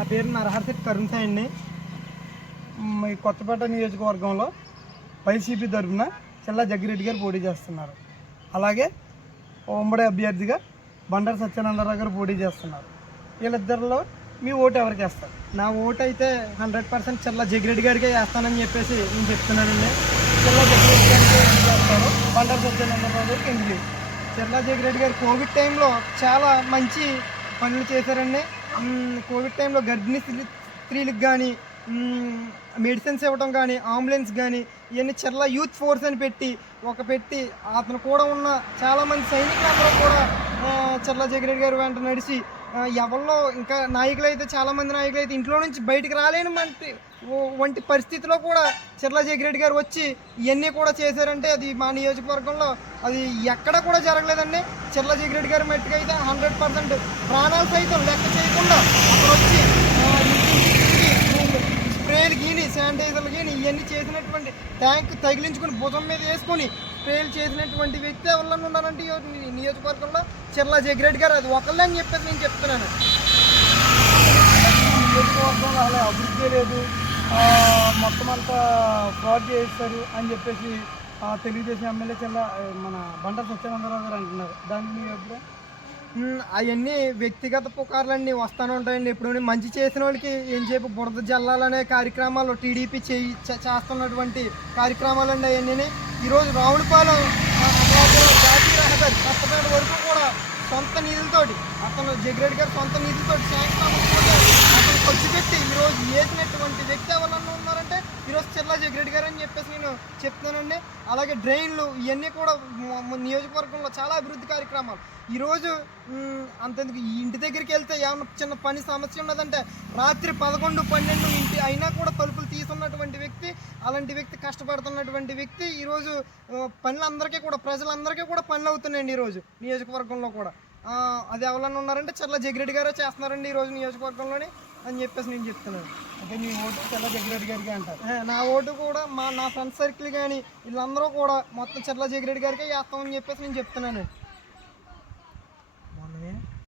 నా పేరు నరహర్శెట్టి కరుణ్ సాయి అండి. ఈ కొత్తపేట నియోజకవర్గంలో వైసీపీ తరఫున చెల్లా జగ్గిరెడ్డి గారు పోటీ చేస్తున్నారు. అలాగే ఉమ్మడి అభ్యర్థిగా బండారు సత్యానందరావు గారు పోటీ చేస్తున్నారు. వీళ్ళిద్దరిలో మీ ఓటు ఎవరికి వేస్తారు నా ఓటు అయితే హండ్రెడ్ పర్సెంట్ చెల్లా జగ్గిరెడ్డి గారికే వేస్తానని చెప్పేసి నేను చెప్తున్నానండి. చెల్లా జగ్గిరెడ్డి గారికి వేస్తారు బండారు సత్యానందరావు గారికి ఎందుకు? చెల్లా జగ్గిరెడ్డి గారు కోవిడ్ టైంలో చాలా మంచి పనులు చేశారండి. కోవిడ్ టైంలో గర్భిణీ స్త్రీ స్త్రీలకు కానీ మెడిసిన్స్ ఇవ్వడం కానీ అంబులెన్స్ కానీ ఇవన్నీ చల్ల యూత్ ఫోర్స్ అని పెట్టి ఒక పెట్టి అతను కూడా ఉన్న చాలామంది సైనికులందరూ కూడా ఆ, చల్ల గారు వెంట నడిచి ఎవరిలో ఇంకా నాయకులు అయితే చాలామంది నాయకులు అయితే ఇంట్లో నుంచి బయటికి రాలేని వంటి వంటి పరిస్థితిలో కూడా చిర్ల జగిరెడ్డి గారు వచ్చి ఇవన్నీ కూడా చేశారంటే అది మా నియోజకవర్గంలో అది ఎక్కడ కూడా జరగలేదండి. చిర్ల జగిరెడ్డి గారి మట్టికి అయితే హండ్రెడ్ పర్సెంట్ ప్రాణాలు సైతం లెక్క చేయకుండా అక్కడ వచ్చి చేసినటువంటి ట్యాంక్ తగిలించుకుని భుజం మీద వేసుకొని ఫెయిల్ చేసినటువంటి వ్యక్తి ఎవరన్నా ఉన్నారంటే నియోజకవర్గంలో చెర్ల జగ్రెడ్డి గారు. అది ఒకళ్ళే అని చెప్పేసి నేను చెప్తున్నాను. నియోజకవర్గంలో అలా అభివృద్ధి లేదు. మొత్తం అంతా ఫ్రాడ్ చేస్తారు అని చెప్పేసి తెలుగుదేశం ఎమ్మెల్యే చిల్ల మన బండ సత్యానందరావు గారు అంటున్నారు. దానికి మీ అభిప్రాయం? అవన్నీ వ్యక్తిగత పుకార్లన్నీ వస్తూనే ఉంటాయండి. ఇప్పుడు మంచి చేసిన వాళ్ళకి ఏం చెప్పు బురద జల్లాలనే కార్యక్రమాలు టీడీపీ చేయి చే- చేస్తున్నటువంటి కార్యక్రమాలు అండి అవన్నీ ఈరోజు రావులపాలెం జాతీయ రహదారి కొత్తపేట వరకు కూడా సొంత నిధులతోటి అతను జగ్రెడ్డి గారు సొంత నిధులతోటి శాంక్షన్ అతను ఖర్చు పెట్టి ఈరోజు వేసినటువంటి వ్యక్తి ఎవరన్నా ఉన్నారంటే ఈరోజు చిర్లా గారు అని చెప్పేసి నేను చెప్తున్నానండి. అలాగే డ్రైన్లు ఇవన్నీ కూడా నియోజకవర్గంలో చాలా అభివృద్ధి కార్యక్రమాలు. ఈరోజు అంతెందుకు ఇంటి దగ్గరికి వెళ్తే ఏమన్నా చిన్న పని సమస్య ఉన్నదంటే రాత్రి పదకొండు పన్నెండు ఇంటి అయినా కూడా తలుపులు తీసున్నటువంటి వ్యక్తి అలాంటి వ్యక్తి కష్టపడుతున్నటువంటి వ్యక్తి ఈరోజు పనులందరికీ కూడా ప్రజలందరికీ కూడా పనులు అవుతున్నాయండి ఈరోజు నియోజకవర్గంలో కూడా. అది ఎవరన్నా ఉన్నారంటే చల్ల జగిరెడ్డి గారే చేస్తున్నారండి ఈరోజు నియోజకవర్గంలోని అని చెప్పేసి నేను చెప్తున్నాను. అంటే మీ ఓటు చల్ల జగిరెడ్డి గారికి అంటారు. నా ఓటు కూడా మా నా ఫ్రెండ్ సర్కిల్ కానీ వీళ్ళందరూ కూడా మొత్తం చల్ల జగిరెడ్డి గారికే వేస్తామని చెప్పేసి నేను చెప్తున్నాను.